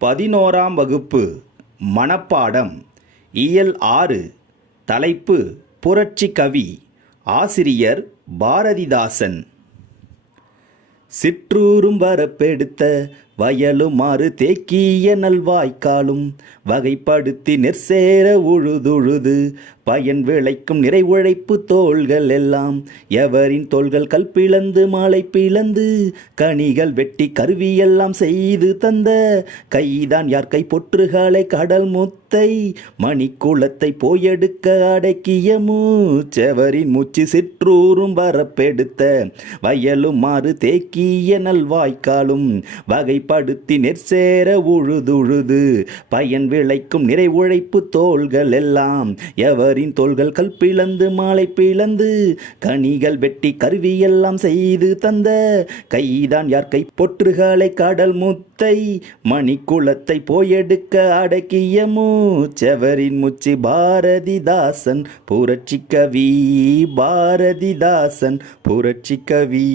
பதினோராம் வகுப்பு மனப்பாடம் இயல் ஆறு தலைப்பு புரட்சி கவி ஆசிரியர் பாரதிதாசன். சிற்றூரும் வரப்பெடுத்த வயலுமாறு தேக்கிய நல்வாய்க்காலும் வகைப்படுத்தி நெற்சேர உழுதுழுது. பயன் விளைக்கும் நிறை உழைப்பு தோள்கள் எல்லாம் எவரின் தோள்கள் கல் பிளந்து மாலை பிளந்து கனிகள் வெட்டி கருவியெல்லாம் செய்து தந்த கைதான் யார் கை பொற்றுகளை கடல் முத்தை மணிக்குளத்தை போயெடுக்க அடக்கிய மூச்செவரின் மூச்சு சிற்றூரும் வரப்பெடுத்த வயலும் மாறு தேக்கிய நல்வாய்க்காலும் வகை படுத்தி நெற்சேர உழுதுழுது. பயன் விளைக்கும் நிறை உழைப்பு தோள்கள் எல்லாம் எவரின் தோள்கள் கல் பிளந்து மாலை பிளந்து. கனிகள் வெட்டி கருவியெல்லாம் செய்து தந்த. கைதான் யார் கை பொற்றுகளை கடல் முத்தை. மணிக்குளத்தை போயெடுக்க அடக்கிய மூச்செவரின் முச்சு பாரதிதாசன். புரட்சி கவி பாரதிதாசன் புரட்சி கவி.